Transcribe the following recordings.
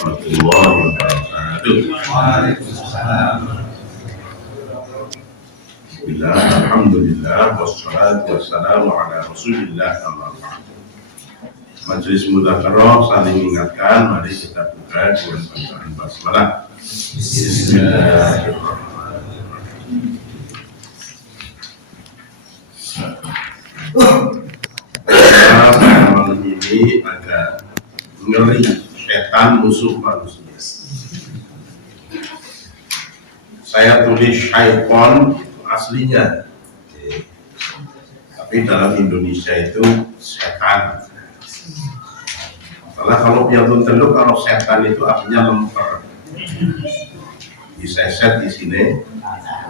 warahmatullahi wabarakatuh. Waalaikumsalam. Bismillah, alhamdulillah, wassalatu wassalamu ala rasulillah, amma ba'd. Majelis Mudzakarah saling mengingatkan, mari kita buka dengan bacaan basmalah. Bismillahirrahmanirrahim. Malam ini agak ngeri, setan musuh manusia. Saya tulis syaiton itu aslinya, tapi dalam Indonesia itu setan. Masalah kalau piantun teluk, kalau setan itu artinya lemper, diseset di sini,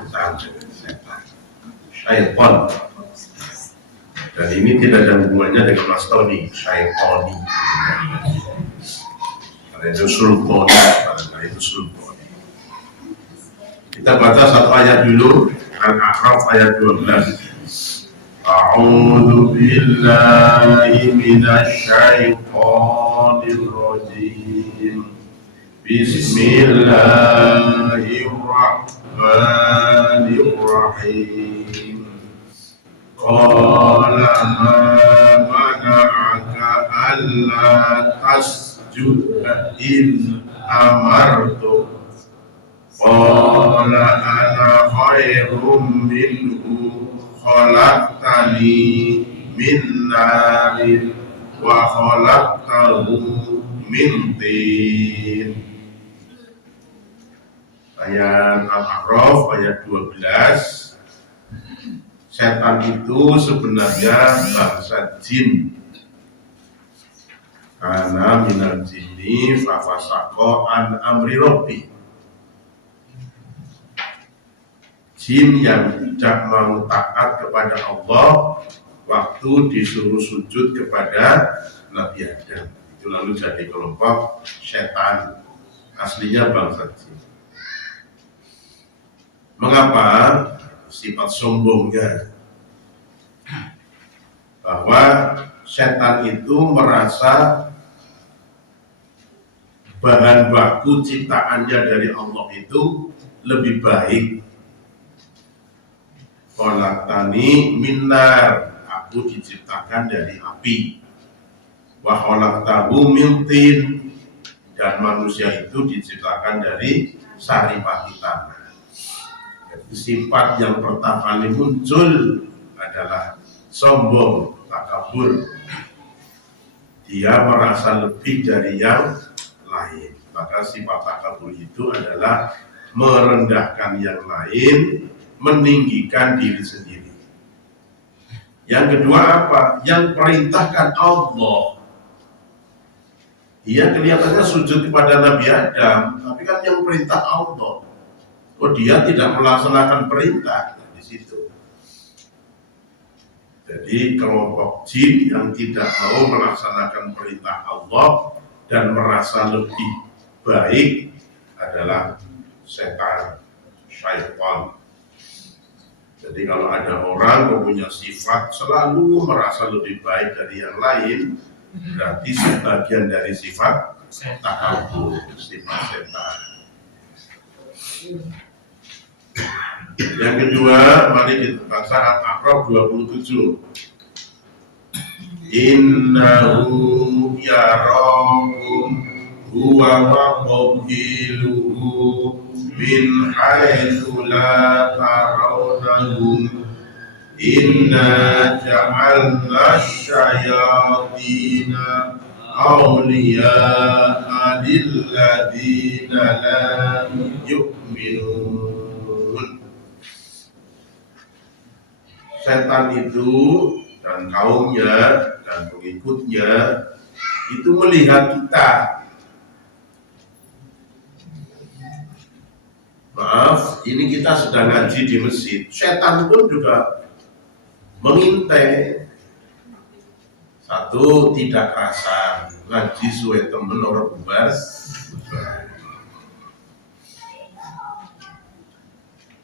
setan, syaiton. Dan ini tidak ada hubungannya dengan Mas Tony, syaitoni. Karena itu sultoni, karena itu sultoni. Kita baca satu ayat dulu, Al-A'raf ayat 12. A'udzu billahi minasy syaithanir rajim. Bismillahirrahmanirrahim. Qala ma mana'aka alla tasjuda in amartu. Qala ana khairum minhu khalaqtani min narin wa khalaqtahu min tin. Ayat Al-A'raf ayat 12. Setan itu sebenarnya bangsa jin. Karena minal jinni fafasaqo an amri rabbi. Jin yang tidak mau taat kepada Allah waktu disuruh sujud kepada Nabi Adam. Itu lalu jadi kelompok setan. Aslinya bangsa jin. Mengapa? Sifat sombongnya, bahwa setan itu merasa bahan baku ciptaannya dari Allah itu lebih baik. Khalaqtani min nar, aku diciptakan dari api. Wa khalaqtahu min tin, dan manusia itu diciptakan dari saripati tanah. Sifat yang pertama kali muncul adalah sombong, takabur. Dia merasa lebih dari yang lain. Maka sifat takabur itu adalah merendahkan yang lain, meninggikan diri sendiri. Yang kedua apa? Yang perintahkan Allah. Dia kelihatannya sujud kepada Nabi Adam, tapi kan yang perintah Allah. Oh, dia tidak melaksanakan perintah di situ. Jadi kelompok jin yang tidak mau melaksanakan perintah Allah dan merasa lebih baik adalah setan, syaitan. Jadi kalau ada orang yang punya sifat selalu merasa lebih baik dari yang lain, berarti sebagian dari sifat takabur, sifat setan. Yang kedua, mari kita baca Al-A'raf 27. Innahu yarakum huwa wa qabiluhu min haitsu la tarawnahum. Inna ja'alna syayatina awliya'a lilladzina la yu'minun. Setan itu dan kaumnya dan pengikutnya itu melihat kita. Maaf, ini kita sedang ngaji di masjid. Setan pun juga mengintai. Satu, tidak kasar, ngaji suwe temen orang bubar.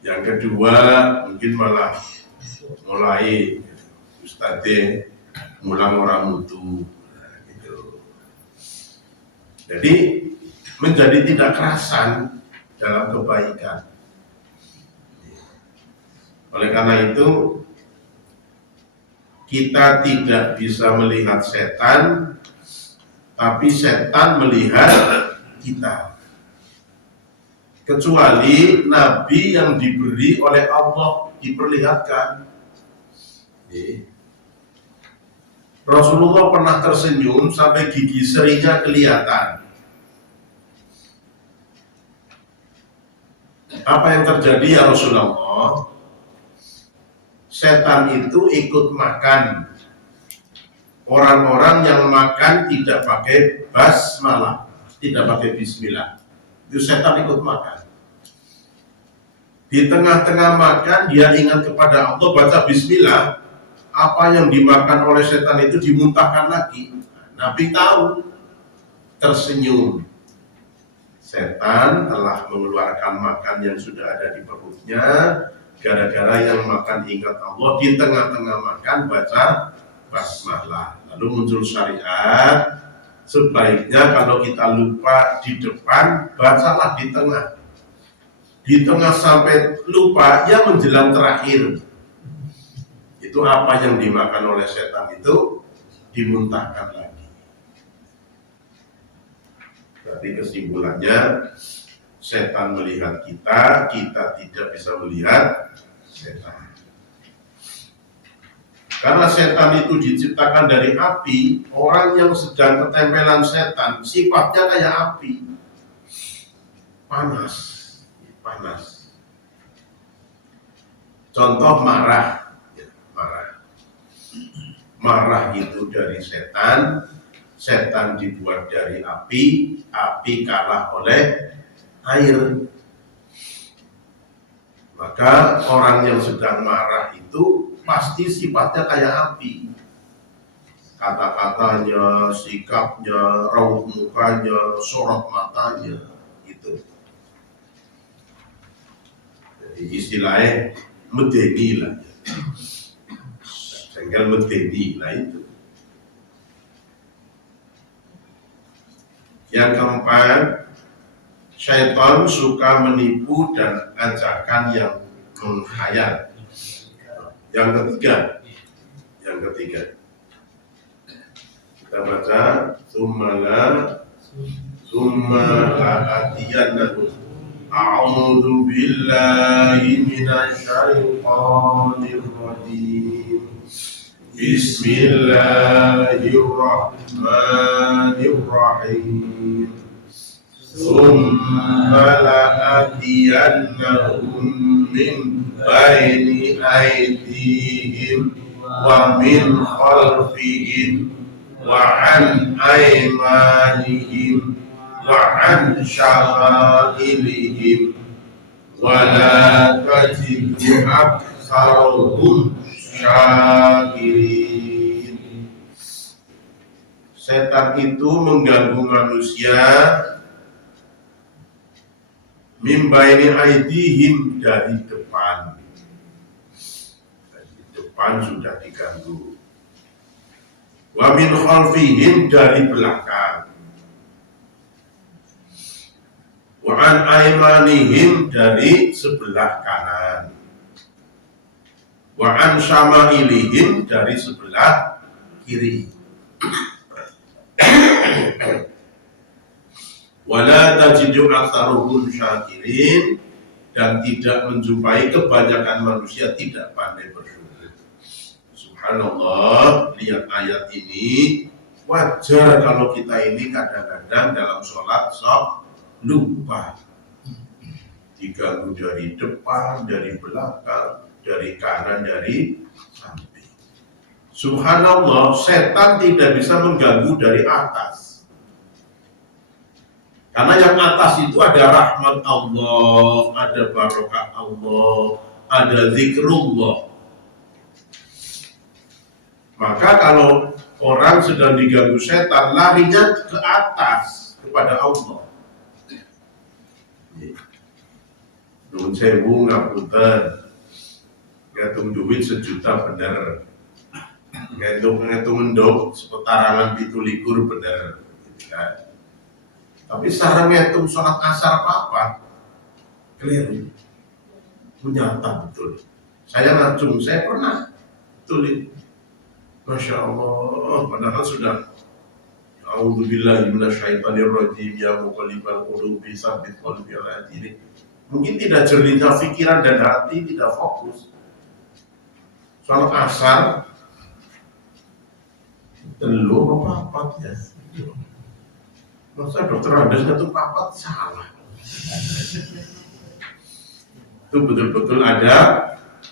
Yang kedua, mungkin malah mulai Ustadz mulang orang mutu gitu. Jadi menjadi tidak kerasan dalam kebaikan. Oleh karena itu, kita tidak bisa melihat setan, tapi setan melihat kita. Kecuali Nabi yang diberi oleh Allah diperlihatkan. Rasulullah pernah tersenyum sampai gigi serinya kelihatan. Apa yang terjadi ya Rasulullah? Setan itu ikut makan. Orang-orang yang makan tidak pakai basmalah, tidak pakai bismillah, itu setan ikut makan. Di tengah-tengah makan dia ingat kepada Allah, baca bismillah, apa yang dimakan oleh setan itu dimuntahkan lagi. Nabi tahu, tersenyum. Setan telah mengeluarkan makan yang sudah ada di perutnya, gara-gara yang makan ingat Allah, di tengah-tengah makan baca basmalah. Lalu muncul syariat, sebaiknya kalau kita lupa di depan, bacalah di tengah. Di tengah sampai lupa, ya menjelang terakhir. Itu apa yang dimakan oleh setan itu dimuntahkan lagi. Berarti kesimpulannya, setan melihat kita, kita tidak bisa melihat setan. Karena setan itu diciptakan dari api, orang yang sedang ketempelan setan sifatnya kayak api, panas. Contoh marah, marah itu dari setan, setan dibuat dari api kalah oleh air. Maka orang yang sedang marah itu pasti sifatnya kayak api. Kata-katanya, sikapnya, raut mukanya, sorot matanya, gitu. Jadi istilahnya medeni lah. Sehingga medeni lah itu. Yang keempat, syaitan suka menipu dan ajakan yang menghayal. Yang ketiga, kita baca summa la'atiyannahum a'udzu billahi minasyaitonir rajim. Bismillahirrahmanirrahim. Summa la'atiyannahum min baini aydihim wa min khalfihim wa an aymanihim wa an syama'ilihim wa la tajidu aktsarahum syakirin. Setan itu mengganggu manusia min baini aydihim, dari depan. Dari depan sudah diganggu. Wa min khalfihim, dari belakang. Wa an aymanihim, dari sebelah kanan. Wa an syama'ilihim, dari sebelah kiri. Wala tajidu aktsaruhum syakirin, dan tidak menjumpai kebanyakan manusia tidak pandai bersyukur. Subhanallah, lihat ayat ini, wajar kalau kita ini kadang-kadang dalam sholat sok lupa. Diganggu dari depan, dari belakang, dari kanan, dari samping. Subhanallah, setan tidak bisa mengganggu dari atas. Karena yang atas itu ada rahmat Allah, ada barokah Allah, ada zikrullah. Maka kalau orang sedang diganggu setan, larinya ke atas, kepada Allah. Nuwun sewu ngapunten, ngitung duit 1 juta bener, ngitung endok sepetarangan 17 bener. Tapi secara ngitung sholat asar apa keliru, menyata betul. Saya ngacung, saya pernah tulis, Masya Allah, padahal sudah A'udzubillahi minasyaitonirrajim ya muqallibal qulubi tsabbit qalbi ala dinik. Mungkin tidak jernihnya pikiran dan hati, tidak fokus. Sholat asar telur apa ya? Masa dokter Andes itu papat salah. Itu betul-betul ada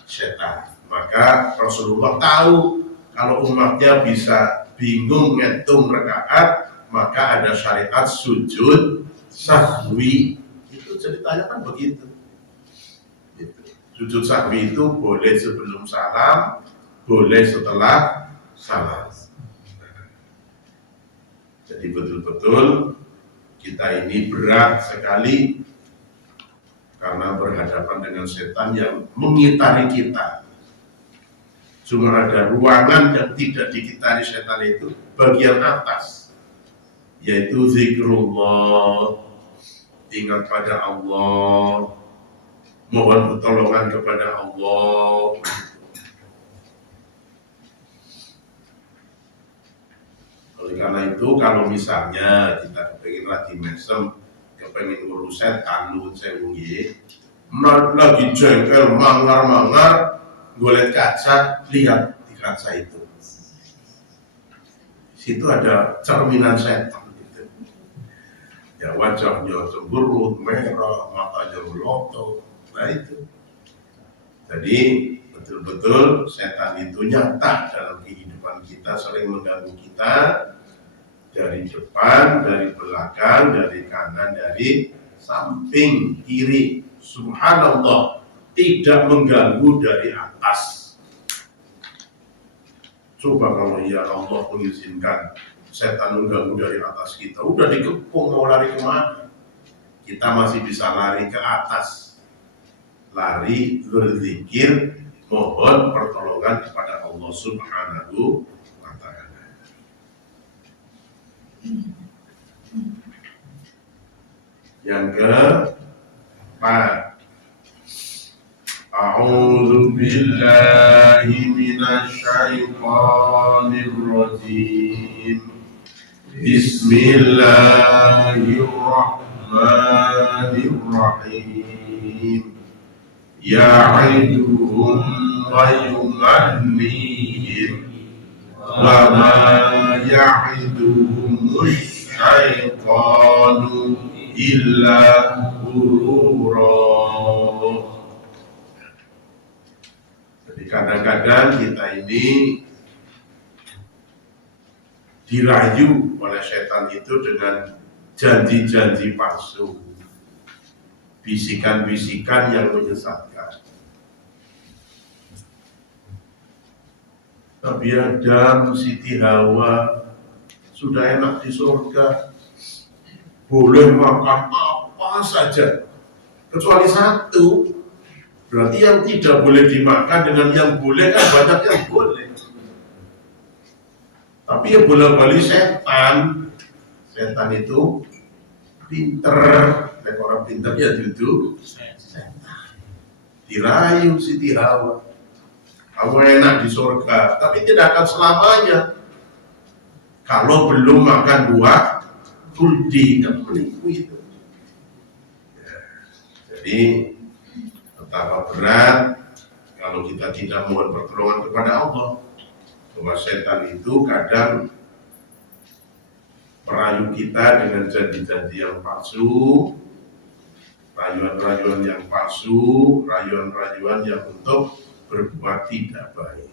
setan. Maka Rasulullah tahu kalau umatnya bisa bingung ngitung rakaat, maka ada syariat sujud sahwi. Itu ceritanya kan begitu. Sujud sahwi itu boleh sebelum salam, boleh setelah salam. Jadi betul-betul kita ini berat sekali karena berhadapan dengan setan yang mengitari kita. Cuma ada ruangan yang tidak dikitari setan itu bagian atas, yaitu zikrullah, ingat pada Allah, mohon pertolongan kepada Allah. Oleh karena itu, kalau misalnya kita kepengen lagi mesem, kepengen ngurus setan, nuwun sewu nggih, lagi jengkel, mangar-mangar, golek kaca, lihat di kaca itu. Situ ada cerminan setan gitu. Ya wajahnya cemberut, merah, matanya melotot. Nah itu. Jadi betul-betul setan itu nyata dalam kehidupan kita, sering mengganggu kita dari depan, dari belakang, dari kanan, dari samping, kiri. Subhanallah, tidak mengganggu dari atas. Coba kalau ya Allah mengizinkan setan mengganggu dari atas kita, udah dikepung, mau lari kemana? Kita masih bisa lari ke atas, lari berzikir, mohon pertolongan kepada Allah Subhanahu wa ta'ala. Yang keempat, A'udzu billahi minasy syaithanir rajim. Bismillahirrahmanirrahim. Ya'iduhum wa yumannihim wa ma ya'iduhumus syaitanu illa ghurura. Jadi kadang-kadang kita ini dirayu oleh setan itu dengan janji-janji palsu, bisikan-bisikan yang menyesatkan. Nabi Adam, Siti Hawa sudah enak di surga, boleh makan apa saja kecuali satu. Berarti yang tidak boleh dimakan dengan yang boleh kan banyak yang boleh. Tapi ya bola-bali setan itu pinter, dan orang pinter ya duduk setan. Dirayu Siti Hawa, kamu enak di surga, tapi tidak akan selamanya. Kalau belum makan buah kuldi, kan menipu itu. Ya, jadi betapa berat kalau kita tidak mohon pertolongan kepada Allah. Bahwa setan itu kadang merayu kita dengan janji-janji yang palsu, rayuan-rayuan yang palsu, rayuan-rayuan yang untuk berbuat tidak baik.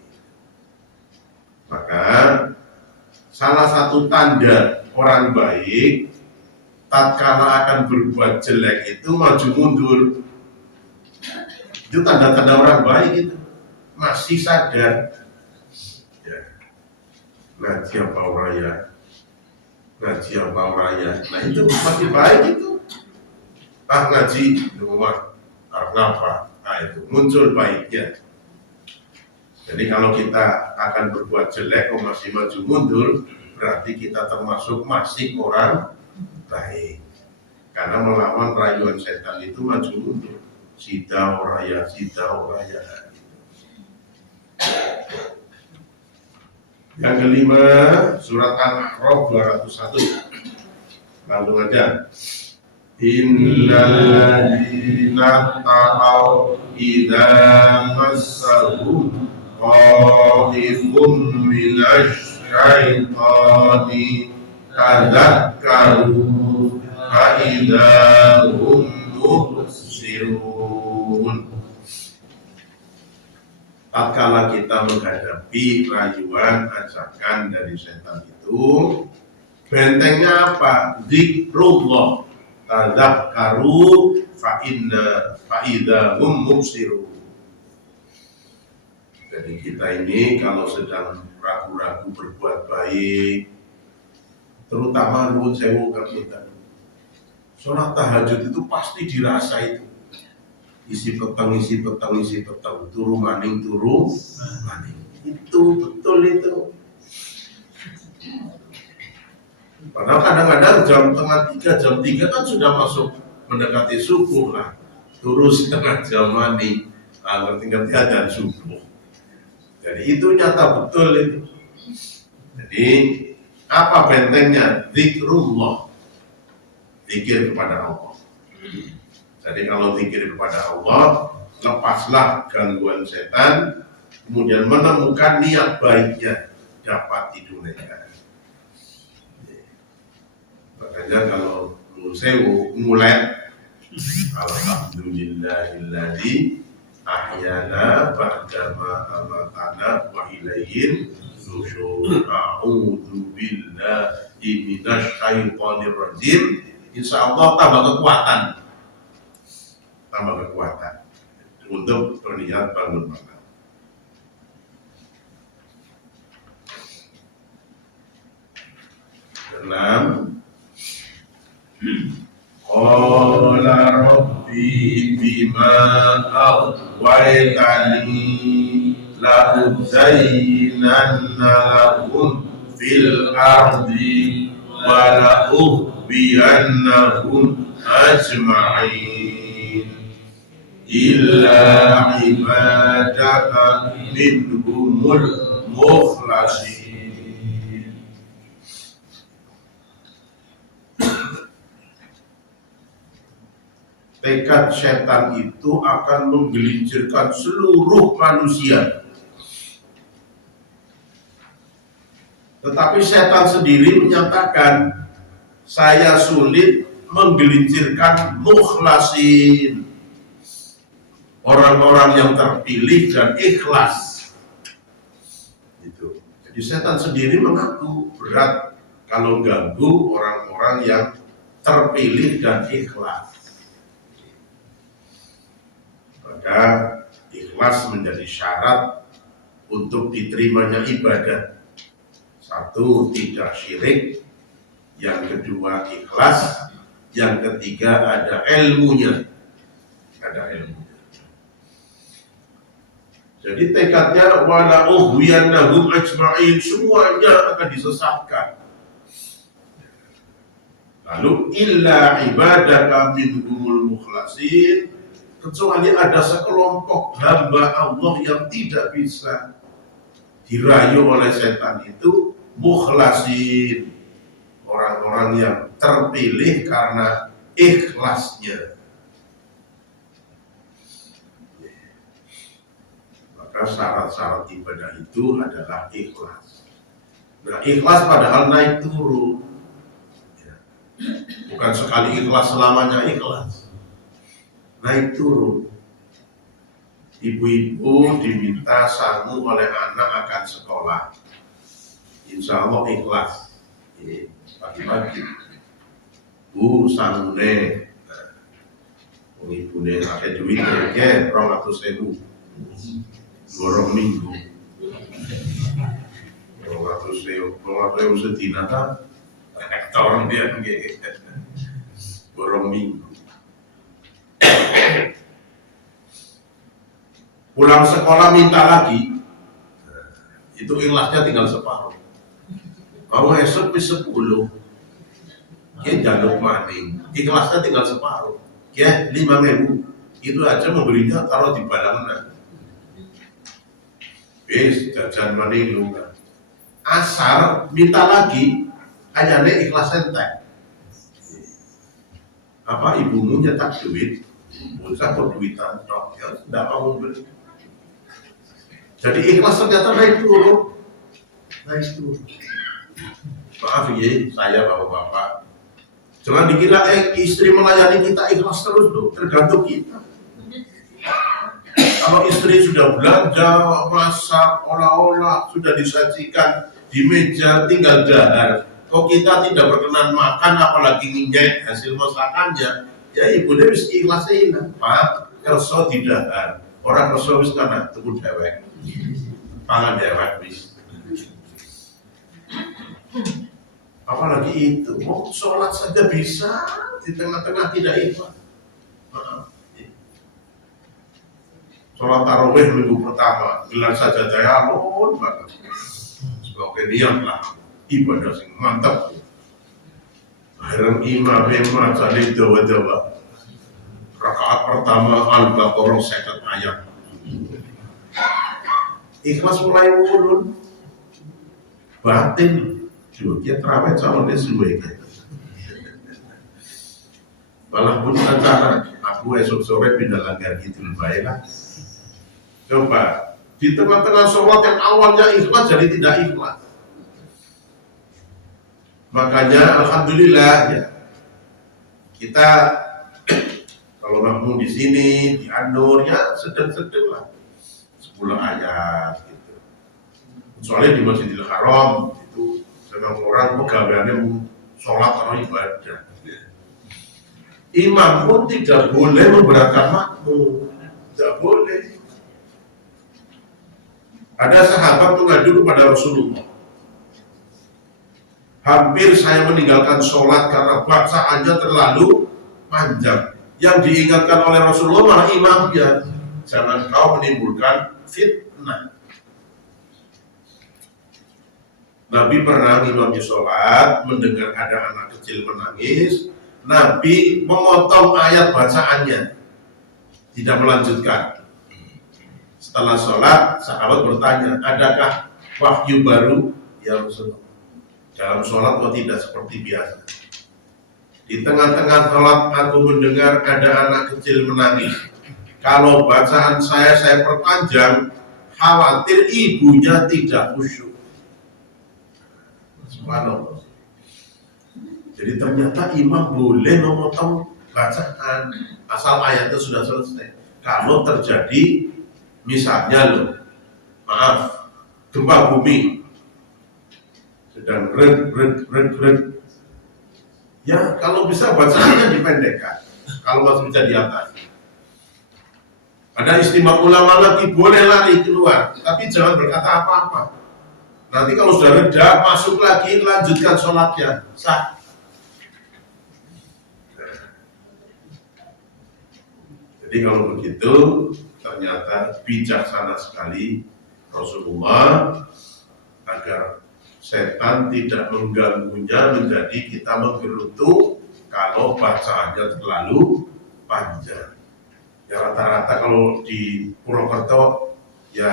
Maka salah satu tanda orang baik tatkala akan berbuat jelek itu maju mundur. Itu tanda-tanda orang baik itu, masih sadar. Ya. Ngaji apa raya, ngaji apa raya. Nah itu masih baik itu. Ngaji di rumah, kenapa? Nah itu muncul baiknya. Jadi kalau kita akan berbuat jelek, masih maju mundur, berarti kita termasuk masih orang baik. Karena melawan rayuan setan itu maju mundur. Sida oraya. Yang kelima, surat Al-A'raf 201. Langsung aja. Innal ladzina taqaw idza massahum ta'ifun minasy syaitani tadzakkaru fa idza hum mubsirun. Tatkala kita menghadapi rayuan ajakan dari setan itu, bentengnya apa? Zikrullah, tadzakkaru fa idza hum mubsirun. Jadi kita ini kalau sedang ragu-ragu berbuat baik, terutama nuwun sewu kita, sholat tahajud itu pasti dirasa itu. Isi petang, turu maning. Itu betul itu. Padahal kadang-kadang jam setengah 3 kan sudah masuk mendekati subuh lah. Turu setengah jam maning, ngerti-ngerti adzan subuh. Jadi itu nyata betul itu. Jadi apa bentengnya? Zikrullah, zikir kepada Allah. Jadi kalau zikir kepada Allah, lepaslah gangguan setan, kemudian menemukan niat baiknya dapat ditunaikan. Makanya kalau sewu mulai, alhamdulillahilladzi ahyana ba'dama amatana wa ilaihin nusyur. A'udzu billahi minasy syaithanir rajim. Insyaallah tambah kekuatan untuk berniat bangun malam. Enam. Qala rabbi bima aghwaytani la uzayyinanna lahum fil ardi wa la ughwiyannahum ajma'in illa ibadaka minhumul mukhlasin. Tekad setan itu akan menggelincirkan seluruh manusia. Tetapi setan sendiri menyatakan, saya sulit menggelincirkan mukhlasin, orang-orang yang terpilih dan ikhlas. Itu. Jadi setan sendiri mengaku berat kalau ganggu orang-orang yang terpilih dan ikhlas. Maka ikhlas menjadi syarat untuk diterimanya ibadah. Satu, tidak syirik. Yang kedua, ikhlas. Yang ketiga, ada ilmunya. Jadi tekadnya wala ughwiyannahum ajma'in, semuanya akan disesatkan. Lalu illa ibadaka minhumul mukhlasin, kecuali ada sekelompok hamba Allah yang tidak bisa dirayu oleh setan itu, mukhlasin, orang-orang yang terpilih karena ikhlasnya. Maka syarat-syarat ibadah itu adalah ikhlas. Nah, ikhlas padahal naik turun. Bukan sekali ikhlas selamanya ikhlas. Naik turun. Ibu-ibu diminta sangu oleh anak akan sekolah. Insya Allah ikhlas. Pagi-pagi. Bu sangune. Ibu-ibu pakai duit ya, 200.000. Borong minggu. 200.000 sedina kan? Rektor dia gitu. Borong minggu. Pulang sekolah minta lagi, itu ikhlasnya tinggal separuh. Kalau esok bis 10, Dia jaluk maning, ikhlasnya tinggal separuh. Ya 5.000 itu aja memberinya taruh di balangan. Jajan maning lu kan. Asar minta lagi, hanya ikhlas entek. Apa ibumu nyetak duit, bocah kok duitan tok, ya tidak mau beli. Jadi ikhlas ternyata naik turun. Maaf ya, saya bapak-bapak. Jangan dikira istri melayani kita ikhlas terus loh, tergantung kita. Kalau istri sudah belanja, masak, olah-olah, sudah disajikan di meja, tinggal dahar. Kok kita tidak berkenan makan, apalagi nginjek hasil masakannya, ya ibu dia bisa ikhlasin. Pak, kerso di dahar. Orang kerso bisa karena tunggu dewek. Pangan dewek bisa. Apalagi itu, mau sholat saja bisa, di tengah-tengah tidak ikhlas. Sholat tarawih minggu pertama, gelar saja daya mohon banget. Sebagai niat lah, ibadah sing mantap. Akhirnya imam jadi dawa-dawa. Rakaat pertama Al-Baqarah 50 ayat. Ikhlas mulai turun, batin. Dia terawih calonnya suwe gitu. Malah pun acara aku esok sore pindah lagi gitu baiklah. Coba di tengah-tengah sholat yang awalnya ikhlas jadi tidak ikhlas. Makanya alhamdulillah ya kita kalau makmum di sini di Anur ya sedang-sedang lah 10 ayat gitu. Soalnya di Masjidil Haram itu memang orang pegawaiannya sholat atau ibadah. Imam pun tidak boleh memberatkan makmum, tidak boleh. Ada sahabat mengadu kepada Rasulullah. Hampir saya meninggalkan sholat karena bacaannya terlalu panjang. Yang diingatkan oleh Rasulullah malah imamnya, jangan kau menimbulkan fitnah. Nabi pernah imamnya sholat, mendengar ada anak kecil menangis, Nabi memotong ayat bacaannya, tidak melanjutkan. Setelah sholat, sahabat bertanya, adakah wahyu baru? Ya Rasulullah, dalam sholat kok tidak seperti biasa. Di tengah-tengah sholat aku mendengar ada anak kecil menangis. Kalau bacaan saya perpanjang, khawatir ibunya tidak khusyuk. Subhanallah. Jadi ternyata imam boleh memotong bacaan asal ayatnya sudah selesai. Kalau terjadi misalnya loh, maaf, gempa bumi sedang red. Ya kalau bisa bacaannya dipendekkan. Kalau masih bisa di atas. Ada istimewa ulama lagi boleh lari keluar, tapi jangan berkata apa-apa. Nanti kalau sudah reda, masuk lagi, lanjutkan sholatnya, sah. Jadi kalau begitu, ternyata bijaksana sekali Rasulullah agar setan tidak mengganggunya menjadi kita menggerutu kalau bacaannya terlalu panjang. Ya rata-rata kalau di Purwokerto ya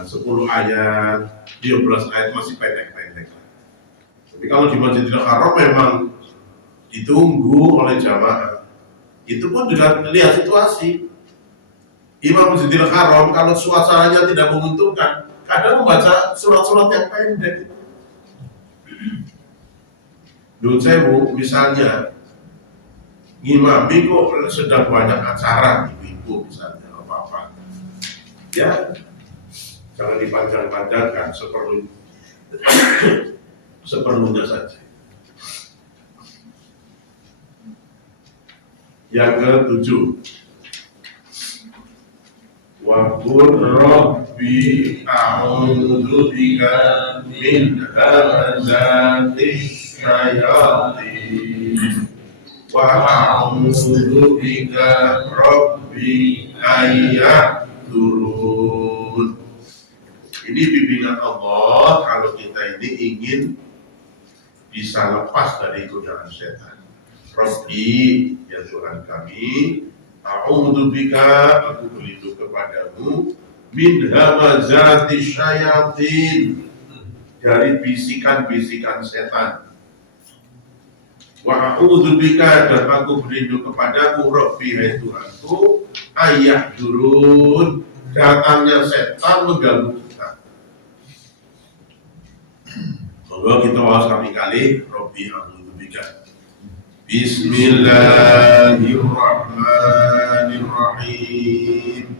10 ayat, 12 ayat masih pendek-pendek. Tapi kalau di Masjidil Haram memang ditunggu oleh jamaah. Itu pun juga lihat situasi. Imam Masjidil Haram kalau suasananya tidak menguntungkan, kadang membaca surat-surat yang pendek. Nun sewu misalnya ngimami kok sedang banyak acara ibu-ibu misalnya apa-apa. Ya jangan dipanjang-panjangkan, seperlunya saja. Yang ke-7, wa qur rabbi a'udzu bika min hamazatis syayatin wa a'udzu bika rabbi ayahdurun. Ini bimbingan Allah kalau kita ini ingin bisa lepas dari godaan setan. Rabbi, ya Tuhan kami, a'udzubika, aku berlindung kepadamu, min hamazati syayatin, dari bisikan-bisikan setan. Wa a'udzubika, dan aku berlindung kepadamu, Rabbi, hai Tuhanku, ayah durun, datangnya setan mengganggu kita. Moga kita wawas kali-kali, Rabbi a'udzubika. Bismillahirrahmanirrahim.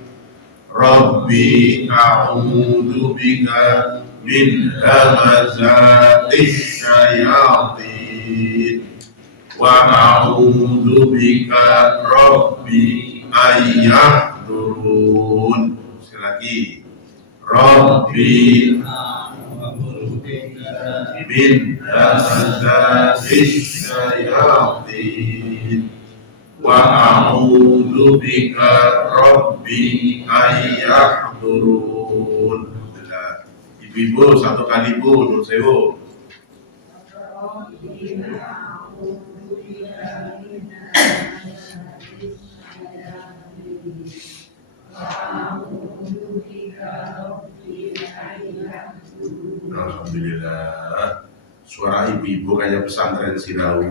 Rabbi a'udzubika min hamazatis syayatin wa a'udzubika Rabbi ayyahdurun. Sekali lagi, Rabbi min hamazatis syayatin wa a'udzubika Rabbi ayyahdurun. Ibu-ibu satu kali bu, nur sewu. Alhamdulillah, suara ibu-ibu kayak pesantren Sirau.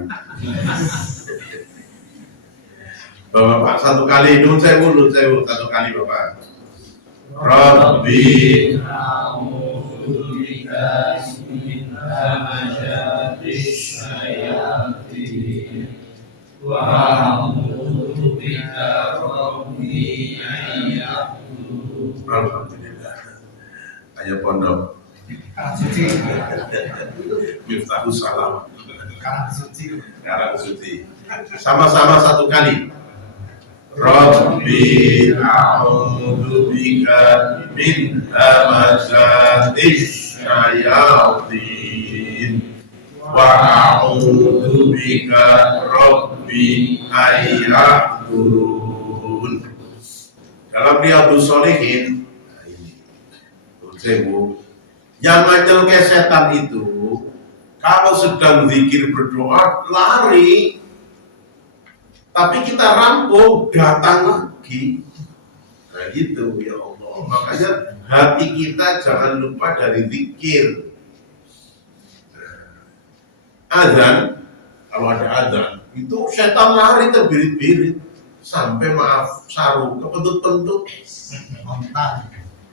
Bapak satu kali, nur sewu, satu kali Bapak. Rabbi a'udzubika min hamazatis syayatin wa a'udzubika Rabbi ayyahdurun. Alhamdulillah. Ayo pondok. Miftahus salam. Karang suci. Sama-sama satu kali. Rabbi a'udzubika min hamazatis syayatin wa a'udzubika Rabbi ayyahdurun. Dalam Riyadhus Shalihin, yang ngancel setan itu kalau sedang zikir berdoa lari, tapi kita rampung datang lagi. Nah gitu ya Allah. Makanya hati kita jangan lupa dari zikir. Azan, kalau ada azan, itu setan lari terbirit-birit sampai maaf sarung kepentut-pentut.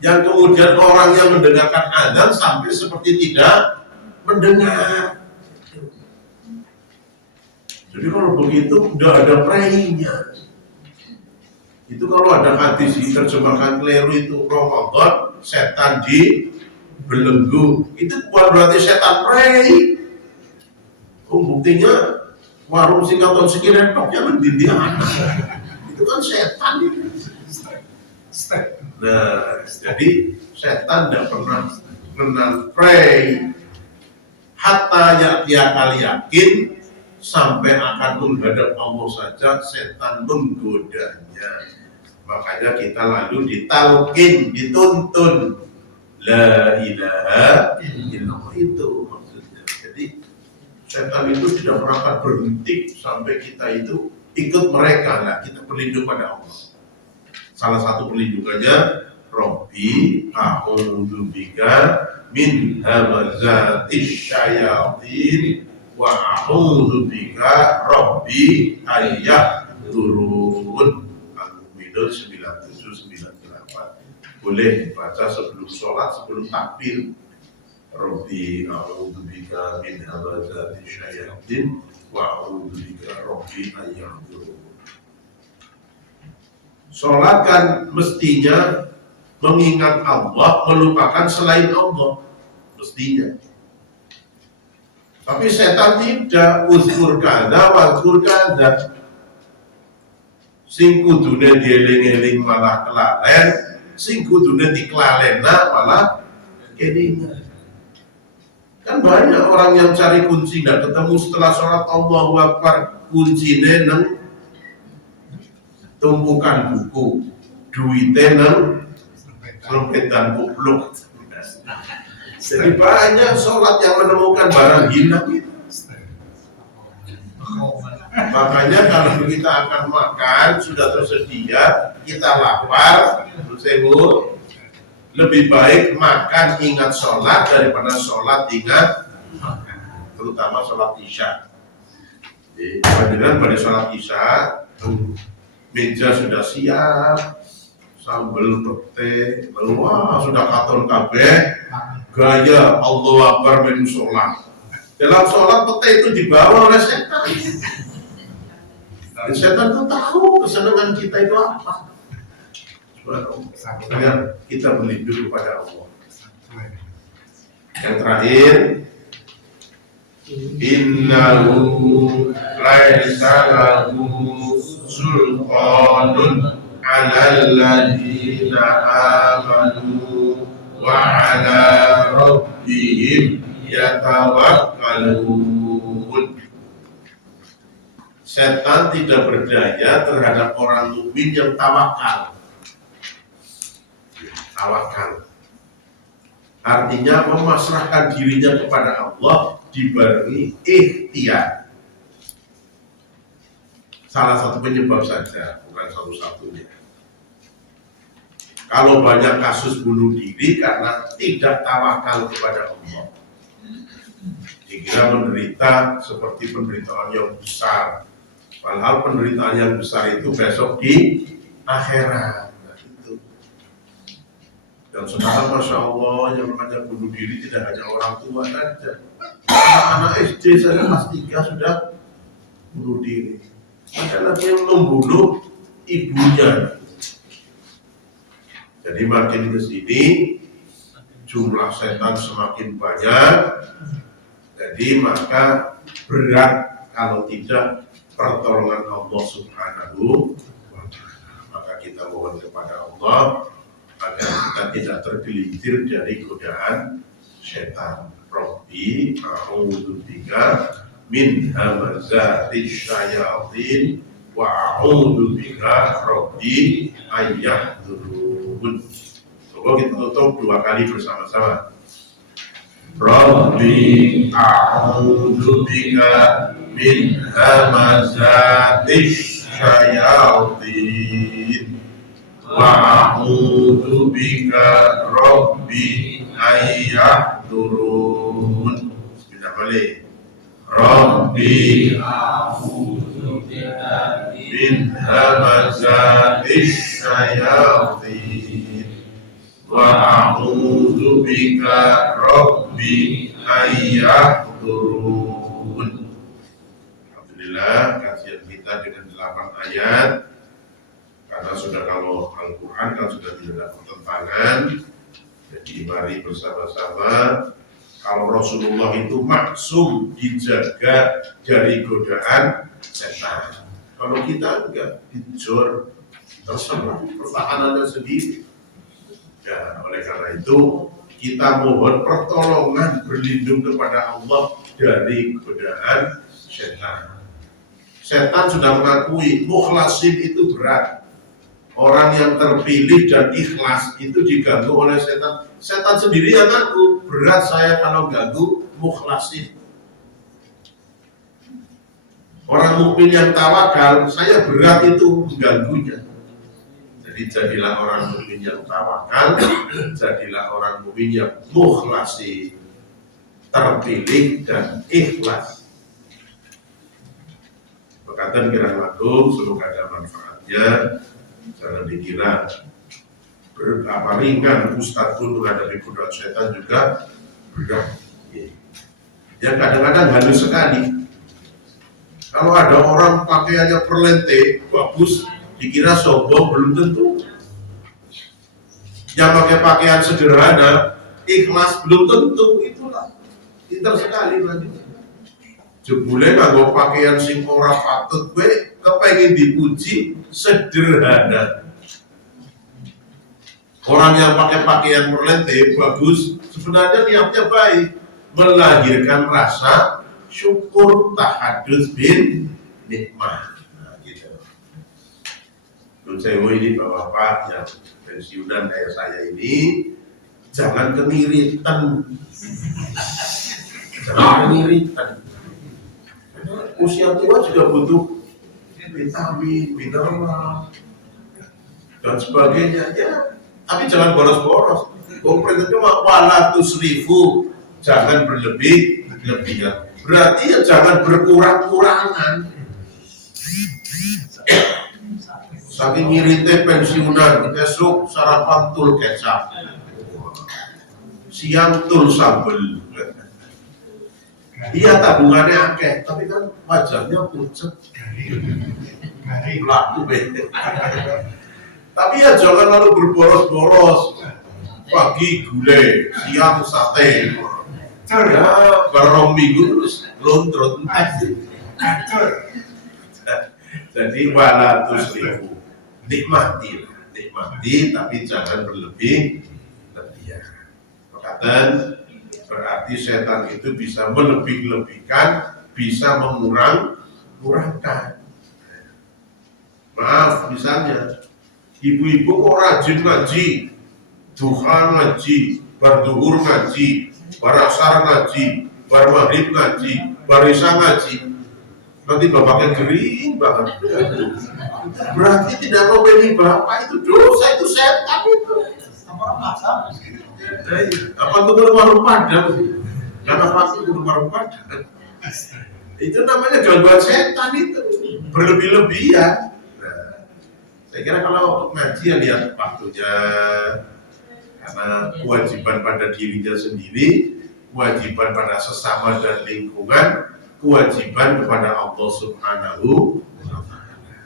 Yang kemudian orang yang mendengarkan azan sampai seperti tidak mendengar. Jadi kalau begitu udah ada prayingnya. Itu kalau ada hadis diterjemahkan keliru itu Ramadan setan di belenggu, itu bukan berarti setan pray. Buktinya warung Singkaton Sekiretok yang mendidih anak itu kan setan itu. Nah, jadi setan tidak pernah mengenal pray. Hatta ya dia kali yakin sampai akan menghadap Allah saja setan menggodanya. Makanya kita lalu ditalkin, dituntun la ilaha illallah, itu maksudnya. Jadi setan itu tidak pernah akan berhenti sampai kita itu ikut mereka. Nah, kita berlindung pada Allah. Salah satu perlindungannya Rabbi a'udzubika min hamazatis syayatin wa a'udzubika Rabbi ayyahdurun. Al-Mu'minun 97-98. Boleh dibaca sebelum sholat, sebelum takbir. Rabbi a'udzubika min hamazatis syayatin wa a'udzubika Rabbi ayyahdurun. Sholat kan mestinya mengingat Allah, melupakan selain Allah, mestinya. Tapi setan tidak, uzkur kada, wazkur kada. Sing kudune dieling-eling malah kelalen, sing kudune diklalena malah kelingan. Kan banyak orang yang cari kunci nggak ketemu, setelah sholat Allahu Akbar kuncinya nang tumpukan buku, duitnya nang serempetan kupluk. Jadi banyak sholat yang menemukan barang hilang itu. Makanya kalau kita akan makan sudah tersedia, kita lapar, sewu, lebih baik makan ingat sholat daripada sholat ingat makan, terutama sholat isya. Dengan pada sholat isya, meja sudah siap, sambal pete, wah sudah katon kabeh, gaya Allahu Akbar menu sholat. Dalam sholat pete itu dibawa oleh setan. Dan setan itu tahu kesenangan kita itu apa. Supaya kita berlindung kepada Allah. Yang terakhir, innahu laisa lahu sultanun 'alal ladzina amanu wa 'ala rabbihim yatawakkalun. Setan tidak berdaya terhadap orang mukmin yang tawakal. Tawakal artinya memasrahkan dirinya kepada Allah dibarengi ikhtiar. Salah satu penyebab saja, bukan satu-satunya. Kalau banyak kasus bunuh diri karena tidak tawakal kepada Allah, dikira menderita seperti penderitaan yang besar. Padahal penderitaan yang besar itu besok di akhirat. Dan sekarang Masya Allah yang banyak bunuh diri tidak hanya orang tua saja, anak SD saja kelas 3 sudah bunuh diri. Ada lagi yang membunuh ibunya. Jadi makin ke sini jumlah setan semakin banyak. Jadi maka berat kalau tidak pertolongan Allah Subhanahu wa Ta'ala. Maka kita mohon kepada Allah agar kita tidak tergelincir dari godaan setan. Rabbi a'udzubika min hamazatis syayatin wa a'udzubika Rabbi ayyahdurun. Coba kita tutup 2 kali bersama-sama. Rabbi a'udzubika min hamazatis syayatin wa a'udzu bika rabbi ayyahdurun. Bismillah balik. Rabbi a'udzu bika min hamazatis syayatin wa a'udzu bika rabbi ayyahdurun. Alhamdulillah, kajian kita dengan 8 ayat. Karena sudah kalau Al-Quran kan sudah tidak ada pertentangan. Jadi mari bersama-sama. Kalau Rasulullah itu maksum dijaga dari godaan setan. Kalau kita enggak, dijor, terserah pertahanannya sendiri. Ya, oleh karena itu kita mohon pertolongan berlindung kepada Allah dari godaan setan. Setan sudah mengakui mukhlasin itu berat. Orang yang terpilih dan ikhlas itu diganggu oleh setan. Setan sendiri yang ngaku, berat saya kalau ganggu mukhlasin. Orang mukmin yang tawakal, saya berat itu mengganggunya. Jadi jadilah orang mukmin yang tawakal, jadilah orang mukmin yang mukhlasin, terpilih dan ikhlas. Perkataan Kirang Agung, semoga ada manfaatnya. Jangan dikira berapa ringan Ustadz pun menghadapi godaan setan juga berat. Ya kadang-kadang halus sekali. Kalau ada orang pakaiannya perlente bagus, dikira sombong, belum tentu. Yang pakai pakaian sederhana, ikhlas, belum tentu. Itulah pintar sekali lagi. Jebule nganggo pakaian sing ora patut kowe kepengin dipuji sederhana. Orang yang pakai pakaian perlente bagus, sebenarnya niatnya baik, melahirkan rasa syukur tahadus bin nikmah. Nah, gitu. Menurut saya ini bapak-bapak yang pensiunan kayak saya ini, jangan kemiritan. Jangan kemiritan. usia tua juga butuh vitamin, mineral dan sebagainya ya. Tapi jangan boros-boros. Perintah cuma wala tusrifu, jangan berlebih-lebihan. Berarti ya jangan berkurang-kurangan. Saking ngiritnya pensiunan, esok sarapan tul kecap, siang tul sambel. Iya tabungannya akeh, tapi kan wajahnya pucet, laku beda. Tapi ya jangan lalu berboros-boros. Pagi gulai, siang sate. Ya, barang minggu terus lontrot. Jadi wala tusrifu, nikmati, tapi jangan berlebih-lebihan. Perkataan berarti setan itu bisa melebih-lebihkan, bisa mengurang-kurangkan. Maaf, misalnya ibu-ibu kok rajin ngaji, duha ngaji, berduhur ngaji, barasar ngaji, barmaghrib ngaji, barisa ngaji. Nanti bapaknya kering banget. Berarti tidak mau beli bapak itu dosa, itu setan itu. Apa itu warung padang? Karena pasti warung padang. Itu namanya gangguan setan itu, berlebih-lebihan. Nah, saya kira kalau ngaji ya lihat waktunya, karena kewajiban pada dirinya sendiri, kewajiban pada sesama dan lingkungan, kewajiban kepada Allah Subhanahu wa Ta'ala.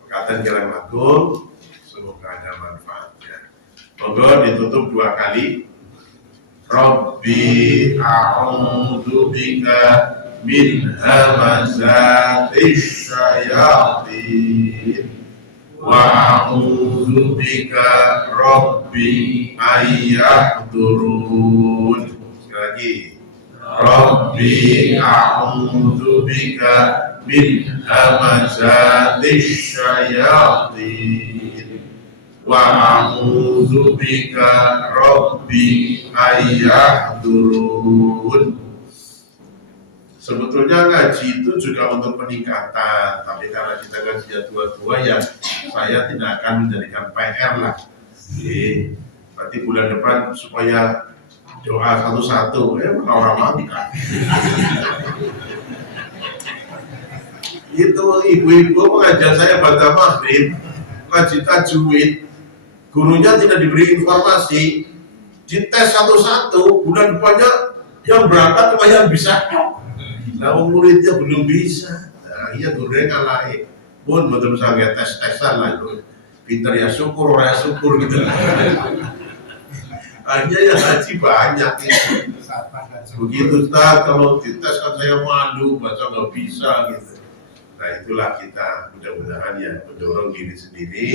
Perkataan Kiram Agung, semoga ada manfaatnya. Monggo ditutup 2 kali. Rabbi a'udzu bika min hamazatis syayatin wa a'udzu bika rabbi ayyahdurun. Sekali lagi. Rabbi a'udzu bika min hamazatis syayatin wa a'udzu bika rabbi ayyahdurun. Sebetulnya ngaji itu juga untuk peningkatan, tapi karena kita ngajinya tua-tua ya saya tidak akan menjadikan PR lah. Jadi berarti bulan depan supaya doa satu-satu, orang mati kan. Itu ibu-ibu pengajar saya baca maghrib, ngaji tajwid, gurunya tidak diberi informasi, dites satu-satu, bulan depannya yang berangkat cuma yang bisa. Nah, muridnya belum bisa. Nah, iya gurunya ngalahin. Pun betul sangat tes-tesan lah itu. Pinter ya syukur, ya syukur gitu. Hanya yang ngaji banyak itu. Begitu Ustaz, kalau dites kan saya malu, baca nggak bisa gitu. Nah itulah kita mudah-mudahan ya mendorong diri sendiri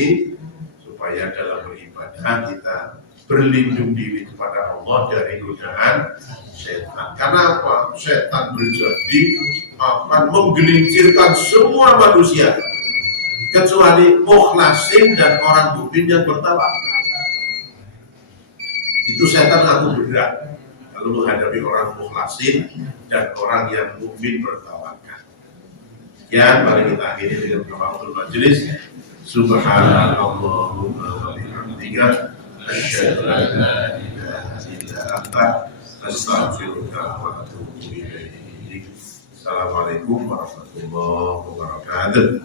supaya dalam beribadah kita berlindung diri kepada Allah dari godaan setan. Karena apa? Setan berjanji akan menggelincirkan semua manusia kecuali mukhlasin dan orang mukmin yang bertawakal. Itu setan aku berat kalau menghadapi orang mukhlasin dan orang yang mukmin bertawakal. Ya, mari kita akhiri dengan kafaratul majelis. Subhanallahumma wa bihamdika asyhadu an la ilaha illa anta astaghfiruka wa atubu ilaik. Assalamualaikum warahmatullahi wabarakatuh.